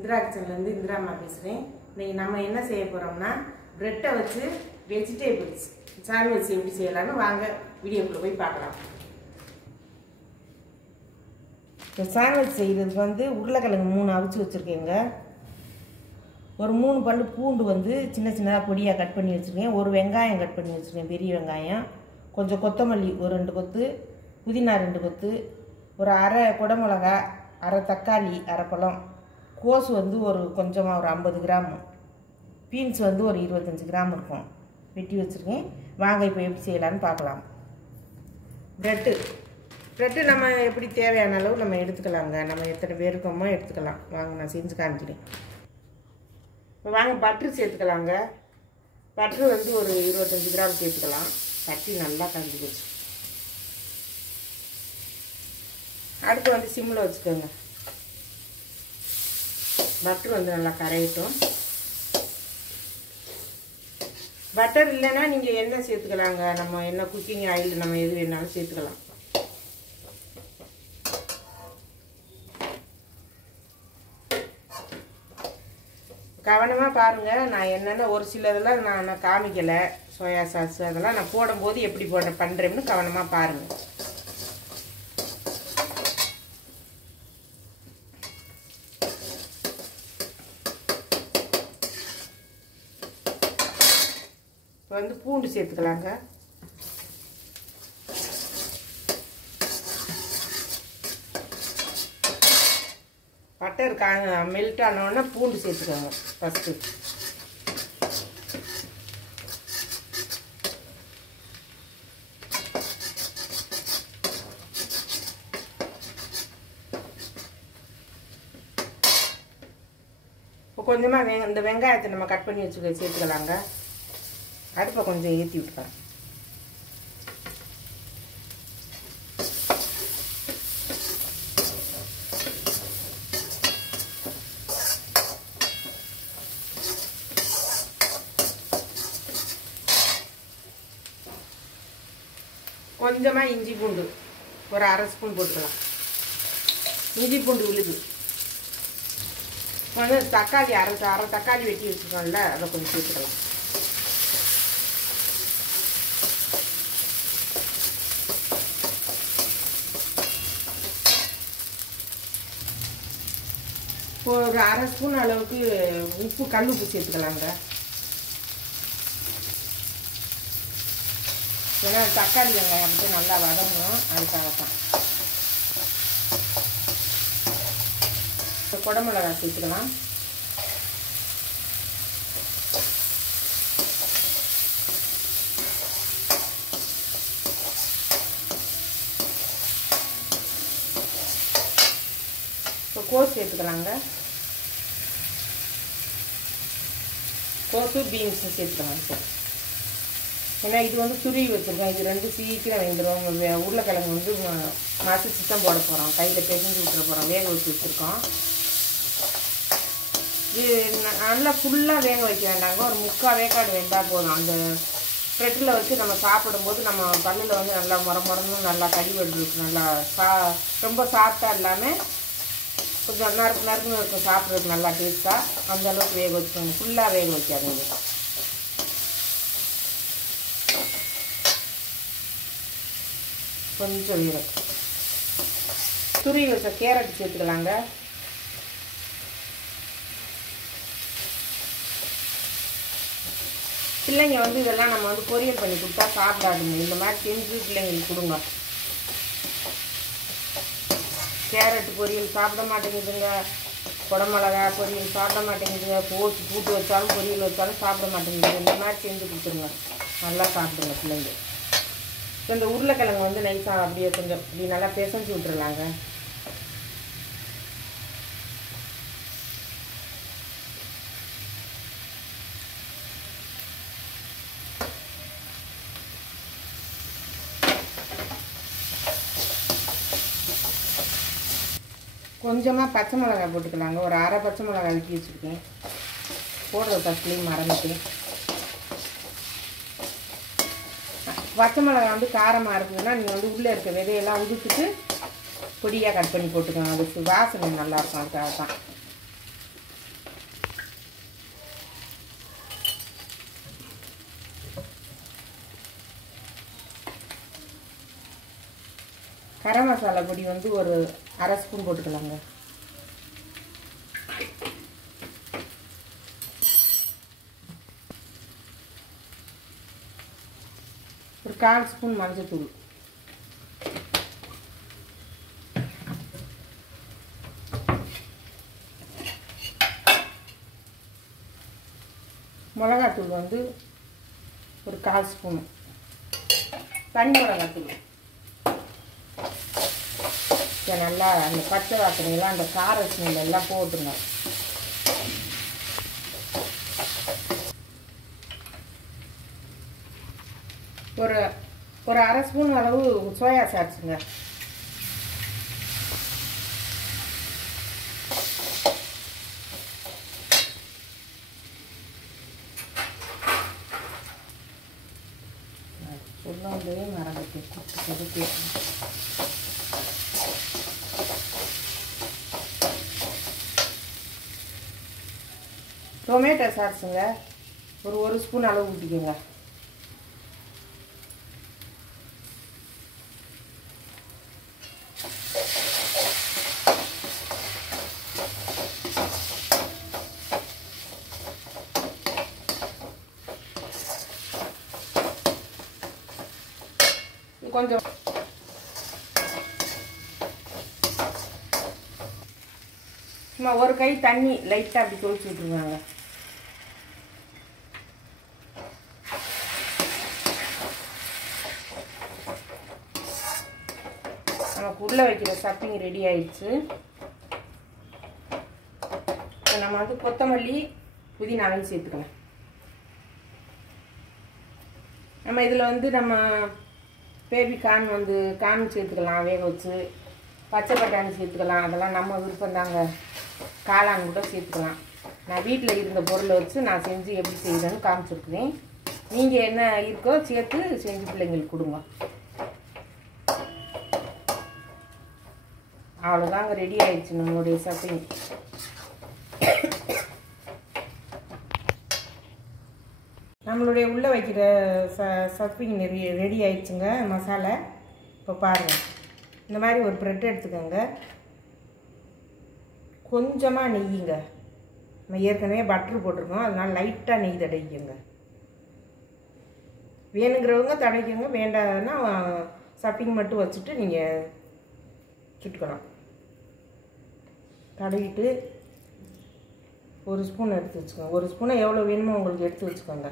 இந்திரா கிச்சன்லேருந்து இந்திரா அம்மா பேசுகிறேன். இன்றைக்கி நம்ம என்ன செய்ய போகிறோம்னா ப்ரெட்டை வச்சு வெஜிடேபிள்ஸ் சாண்ட்விச் எப்படி செய்யலான்னு வாங்க வீடியோக்குள்ளே போய் பார்க்கலாம். இப்போ சாண்ட்விச் செய்கிறதுக்கு வந்து உருளைக்கிழங்கு 3 அவிச்சு வச்சுருக்கேங்க. ஒரு 3 பல்லு பூண்டு வந்து சின்ன சின்னதாக பொடியாக கட் பண்ணி வச்சுருக்கேன். ஒரு வெங்காயம் கட் பண்ணி வச்சுருக்கேன், பெரிய வெங்காயம். கொஞ்சம் கொத்தமல்லி ஒரு 2 கொத்து, புதினா 2 கொத்து, ஒரு அரை குடமிளகா, அரை தக்காளி, அரை பழம், கோஸ் வந்து ஒரு கொஞ்சமாக ஒரு 50 கிராம், பீன்ஸ் வந்து ஒரு 25 கிராம் இருக்கும், வெட்டி வச்சுருக்கேன். வாங்க இப்போ எப்படி செய்யலான்னு பார்க்கலாம். ப்ரெட்டு நம்ம எப்படி தேவையான அளவு நம்ம எடுத்துக்கலாங்க. நம்ம எத்தனை பேர் இருக்கோமோ எடுத்துக்கலாம். வாங்க நான் செஞ்சு காமிக்கிறேன். இப்போ வாங்க பட்ரு சேர்த்துக்கலாங்க. பட்ரு வந்து ஒரு 25 கிராம் சேர்த்துக்கலாம். தட்டி நல்லா கஞ்சி வச்சு அடுத்து வந்து சிம்மில் வச்சுக்கோங்க. பட்டர் வந்து நல்லா கரையட்டும். பட்டர் இல்லைன்னா நீங்கள் எண்ணெய் சேர்த்துக்கலாங்க. நம்ம எண்ணெய் குக்கிங் ஆயில் நம்ம எது வேணாலும் சேர்த்துக்கலாம். கவனமாக பாருங்கள். நான் என்னென்ன ஒரு சிலதெல்லாம் நான் காமிக்கலை. சோயா சாஸ் அதெல்லாம் நான் போடும்போது எப்படி பண்ணுறேன்னு கவனமாக பாருங்கள். இப்போ வந்து பூண்டு சேர்த்துக்கலாங்க. பட்டர் மெல்ட் ஆனோடனே பூண்டு சேர்த்துக்கோங்க ஃபஸ்ட்டு. இப்போ கொஞ்சமாக இந்த வெங்காயத்தை நம்ம கட் பண்ணி சேர்த்துக்கலாங்க. அடுப்பை கொஞ்சம் ஏற்றி விட்டுக்கலாம். கொஞ்சமாக இஞ்சி பூண்டு ஒரு அரை ஸ்பூன் போட்டுக்கலாம். இஞ்சி பூண்டு விழுது. கொஞ்சம் தக்காளி அரை தக்காளி வெட்டி வச்சுக்கோம்ல, அதை கொஞ்சம் சேர்த்துக்கலாம். ஒரு அரை ஸ்பூன் அளவுக்கு உப்பு, கல் உப்பு சேர்த்துக்கலாங்க. ஏன்னா தக்காளி வெங்காயம் மட்டும் நல்லா வதங்கணும், அதுக்காகத்தான். குடமிளகா சேர்த்துக்கலாம். இப்போ கோஸ் சேர்த்துக்கலாங்க. கோஸு பீன்ஸு சேர்த்துக்கலாம் சார். ஏன்னா இது வந்து துருவி வச்சுருக்கோம். இது 2 சீக்கிரம் வெந்துடும். உருளைக்கிழங்கு வந்து மசிச்சு தான் போட போகிறோம். கையில் பிசைஞ்சு விட்டுற போகிறோம். வேக வச்சு வச்சுருக்கோம். இது நல்லா ஃபுல்லாக வேக வைக்க வேண்டாங்க. ஒரு 3/4 வேக்காடு வெந்தால் போதும். அந்த ப்ரெட்டில் வச்சு நம்ம சாப்பிடும்போது நம்ம பல்லில் வந்து நல்லா முறமுறன்னு நல்லா கடிவெடுத்து இருக்கு. நல்லா ரொம்ப சாஃப்டாக இல்லாமல் கொஞ்சம் நறுக்குன்னு இருக்கும். சாப்பிட்றதுக்கு நல்லா டேஸ்ட்டாக அந்த அளவுக்கு வேக வச்சுக்கோங்க. ஃபுல்லாக வேக வைக்காதீங்க. கொஞ்சம் வேக துருவி வச்ச கேரட் சேர்த்துக்கலாங்க. பிள்ளைங்க வந்து இதெல்லாம் நம்ம வந்து பொரியல் பண்ணி கொடுத்தா சாப்பிடாதுங்க. இந்த மாதிரி செஞ்சு பிள்ளைங்களுக்கு கொடுங்க. கேரட் பொரியல் சாப்பிட மாட்டேங்குதுங்க. குடமிளகா பொரியல் சாப்பிட மாட்டேங்குதுங்க. கோஸ் கூட்டு வச்சாலும் பொரியல் வச்சாலும் சாப்பிட மாட்டேங்குதுங்க. இந்த மாதிரி செஞ்சு கொடுத்துருங்க. நல்லா சாப்பிடுங்க பிள்ளைங்க. இப்போ இந்த உருளைக்கிழங்கு வந்து நைஸாக அப்படியே கொஞ்சம் இப்படி நல்லா பிசைஞ்சு விட்டுறலாங்க. கொஞ்சமாக பச்சை மிளகாய் போட்டுக்கலாங்க. ஒரு அரை பச்சை மிளகாய் வெட்டி வச்சுருக்கேன். போடுற ஃபஸ்ட்லேயும் மறந்துட்டு. பச்சை மிளகாய் வந்து காரமாக இருக்குதுன்னா நீங்கள் வந்து உள்ளே இருக்க விதையெல்லாம் உதுத்துட்டு பொடியாக கட் பண்ணி போட்டுக்கோங்க. அதுக்கு வாசனை நல்லாயிருக்கும். அதுக்காக தான். கரம் மசாலா பொடி வந்து ஒரு அரை ஸ்பூன் போட்டுக்கலாங்க. ஒரு 1/4 ஸ்பூன் மஞ்சள்தூள், மிளகாத்தூள் வந்து ஒரு 1/4 ஸ்பூன், தனி மிளகாத்தூள். நல்லா அந்த பச்சை வாசனையெல்லாம் அந்த கார ஸ்மெல் எல்லாம் போட்டுருங்க. ஒரு அரை ஸ்பூன் அளவு சோயா சாஸுங்க. சொல்லே மறந்துட்டு டொமேட்டோ சாஸுங்க ஒரு ஸ்பூன் அளவு ஊற்றிக்கோங்க. கொஞ்சம் சும்மா ஒரு கை தண்ணி லைட்டாக அப்படி தொளிச்சு விட்டுருவாங்க. நமக்கு உள்ளே வைக்கிற ஸ்டஃபிங் ரெடி ஆயிடுச்சு. இப்போ நம்ம வந்து கொத்தமல்லி புதினாவையும் சேர்த்துக்கலாம். நம்ம இதில் வந்து நம்ம பேபி கார்ன் வந்து கார்ன் சேர்த்துக்கலாம், வேக வச்சு பச்சை பட்டாணி சேர்த்துக்கலாம். அதெல்லாம் நம்ம விருப்பம் தாங்க. காளான் கூட சேர்த்துக்கலாம். நான் வீட்டில் இருந்த பொருளை வச்சு நான் செஞ்சு எப்படி செய்கிறேன்னு காமிச்சிருக்கிறேன். நீங்கள் என்ன இருக்கோ சேர்த்து செஞ்சு பிள்ளைங்களுக்கு கொடுங்க. அவ்வளோதாங்க, ரெடி ஆயிடுச்சு நம்மளுடைய ஸ்டஃபிங். நம்மளுடைய உள்ளே வைக்கிற ஸ்டஃபிங் ரெடி ஆயிடுச்சுங்க மசாலா. இப்போ பாருங்கள், இந்த மாதிரி ஒரு ப்ரெட் எடுத்துக்கோங்க. கொஞ்சமாக நெய்யுங்க. நம்ம ஏற்கனவே பட்டர் போட்டிருக்கோம், அதனால் லைட்டாக நெய் தடவிக்கோங்க. வேணுங்கிறவங்க தடவிக்கோங்க, வேண்டாதுன்னா ஸ்டஃபிங் மட்டும் வச்சுட்டு நீங்கள் சுட்டுக்கலாம். தடவிட்டு ஒரு ஸ்பூன் எடுத்து வச்சுக்கோங்க. ஒரு ஸ்பூனை எவ்வளோ வேணுமோ உங்களுக்கு எடுத்து வச்சுக்கோங்க.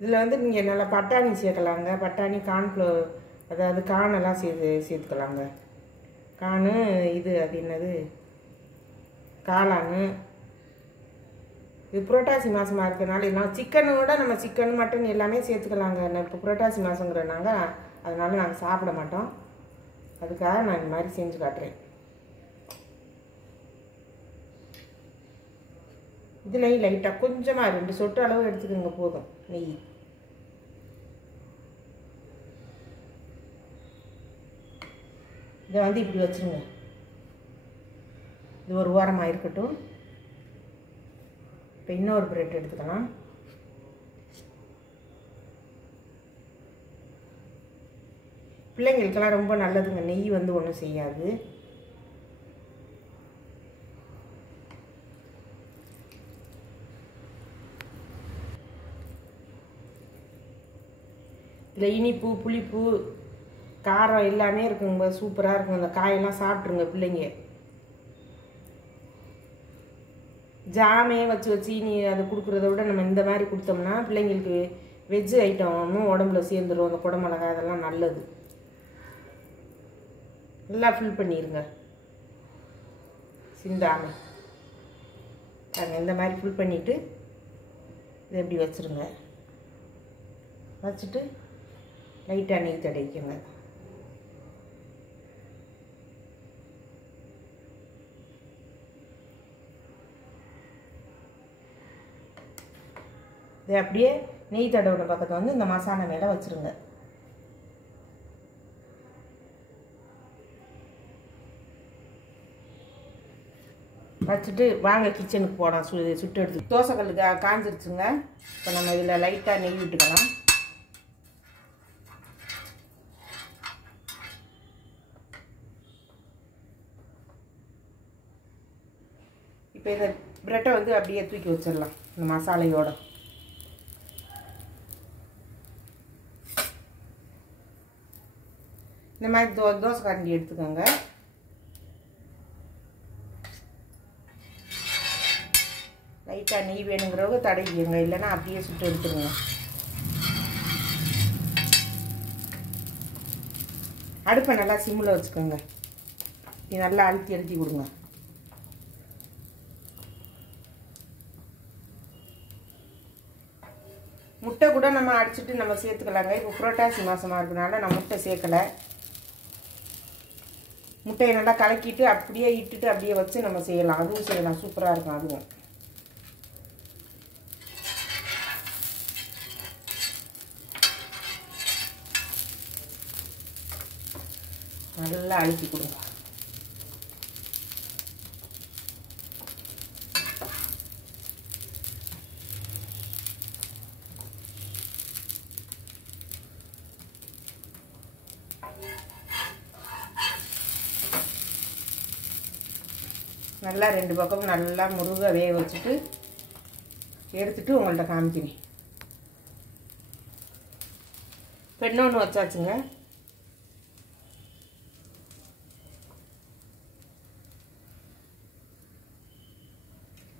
இதில் வந்து நீங்கள் நல்லா பட்டாணி சேர்க்கலாங்க. பட்டாணி, கார்ன்ஃப்ளவர், அதாவது கார்னெல்லாம் சேர்த்துக்கலாங்க. கார்னு இது அது என்னது காளான். இது புரட்டாசி மாதமாக இருக்கிறனால நான் சிக்கனோட நம்ம சிக்கன் மட்டன் எல்லாமே சேர்த்துக்கலாங்க. இப்போ புரட்டாசி மாதங்கிறனாங்க, அதனால நாங்கள் சாப்பிட மாட்டோம். அதுக்காக நான் இந்த மாதிரி செஞ்சு காட்டுறேன். இது நெய் லைட்டாக கொஞ்சமாக 2 சொட்டு அளவு எடுத்துக்கோங்க, போதும் நெய். இதை வந்து இப்படி வச்சுருங்க. இது ஒரு ஓரமாக இருக்கட்டும். இப்போ இன்னொரு பிரெட் எடுத்துக்கலாம். பிள்ளைங்களுக்கெல்லாம் ரொம்ப நல்லதுங்க, நெய் வந்து ஒன்றும் செய்யாது. இதில் இனிப்பு, புளிப்பு, காரம் எல்லாமே இருக்குங்க. சூப்பராக இருக்கும். அந்த காயெல்லாம் சாப்பிட்ருங்க பிள்ளைங்க. ஜாமே வச்சு இனி அதை கொடுக்குறத விட நம்ம இந்த மாதிரி கொடுத்தோம்னா பிள்ளைங்களுக்கு வெஜ்ஜு ஐட்டமும் உடம்புல சேர்ந்துடும். அந்த குடமிளகாய் அதெல்லாம் நல்லது. நல்லா ஃபில் பண்ணிடுங்க சிந்தாமல். பாருங்கள், இந்த மாதிரி ஃபில் பண்ணிவிட்டு இதை எப்படி வச்சுருங்க. வச்சுட்டு லைட்டாக நெய் தடவிக்கோங்க. இதை அப்படியே நெய் தடவின பக்கத்தை வந்து இந்த மசாலா மேலே வச்சுருங்க. வச்சுட்டு வாங்க கிச்சனுக்கு போகலாம். சுட்டு எடுத்து தோசைக்கல் காஞ்சிருச்சுங்க. இப்போ நம்ம இதில் லைட்டாக நெய் விட்டுக்கலாம். இப்போ இந்த பிரெட்டை வந்து அப்படியே தூக்கி வச்சிடலாம் இந்த மசாலையோட. இந்த மாதிரி தோசை கரண்டி எடுத்துக்கோங்க. லைட்டாக நெய் வேணுங்கிறவங்க தடவிக்கங்க, இல்லைன்னா அப்படியே சுட்டு எடுத்துருங்க. அடுப்பை நல்லா சிம்மில் வச்சுக்கோங்க. இது நல்லா அழுத்தி கொடுங்க. முட்டை கூட நம்ம அடிச்சுட்டு நம்ம சேர்த்துக்கலாங்க. இப்போ புரோட்டாசி மாசமாக இருக்கனால நான் முட்டை சேர்க்கலை. முட்டையை நல்லா கலக்கிட்டு அப்படியே இட்டுட்டு அப்படியே வச்சு நம்ம செய்யலாம். அதுவும் செய்யலாம், சூப்பராக இருக்கும். அதுவும் நல்லா அழுத்தி கொடுங்க. நல்லா 2 பக்கமும் நல்லா முருக வேக வச்சுட்டு எடுத்துட்டு உங்கள்கிட்ட காமிக்கிறேன். இப்போ இன்னொன்று வச்சாச்சுங்க.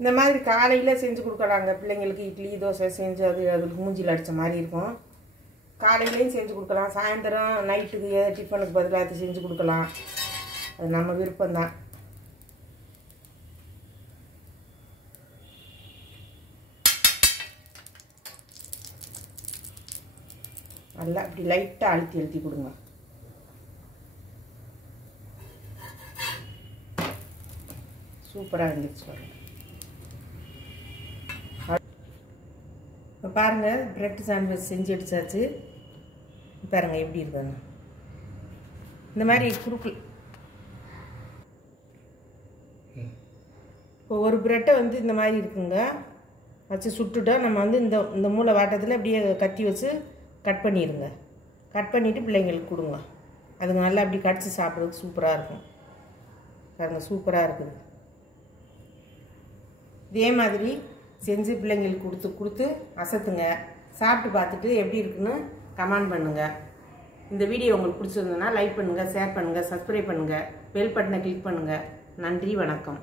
இந்த மாதிரி காலையில் செஞ்சு கொடுக்கலாங்க பிள்ளைங்களுக்கு. இட்லி தோசை செஞ்சு அதுக்கு மூஞ்சியில் அடித்த மாதிரி இருக்கும். காலையிலையும் செஞ்சு கொடுக்கலாம், சாயந்தரம் நைட்டுக்கு டிஃபனுக்கு பதிலாக அது செஞ்சு கொடுக்கலாம். அது நம்ம விருப்பம்தான். நல்லா அப்படி லைட்டாக அழுத்தி கொடுங்க. சூப்பராக இருந்துச்சு பாருங்க. இப்போ பாருங்கள், பிரெட் சாண்ட்விச் செஞ்சு எடுத்தாச்சு. பாருங்கள் எப்படி இருக்காங்க. இந்த மாதிரி இப்போ ஒரு பிரெட்டை வந்து இந்த மாதிரி இருக்குங்க வச்சு சுட்டுட்டா நம்ம வந்து இந்த மூளை வாட்டத்தில் அப்படியே கத்தி வச்சு கட் பண்ணிடுங்க. கட் பண்ணிவிட்டு பிள்ளைங்களுக்கு கொடுங்க. அதுங்க நல்லா அப்படி கடிச்சு சாப்பிட்றதுக்கு சூப்பராக இருக்கும். பாருங்கள் சூப்பராக இருக்குது. இதே மாதிரி செஞ்சு பிள்ளைங்களுக்கு கொடுத்து அசத்துங்க. சாப்பிட்டு பார்த்துட்டு எப்படி இருக்குன்னு கமெண்ட் பண்ணுங்கள். இந்த வீடியோ உங்களுக்கு பிடிச்சிருந்ததுன்னா லைக் பண்ணுங்கள், ஷேர் பண்ணுங்கள், சப்ஸ்கிரைப் பண்ணுங்கள், பெல் பட்டனை கிளிக் பண்ணுங்கள். நன்றி, வணக்கம்.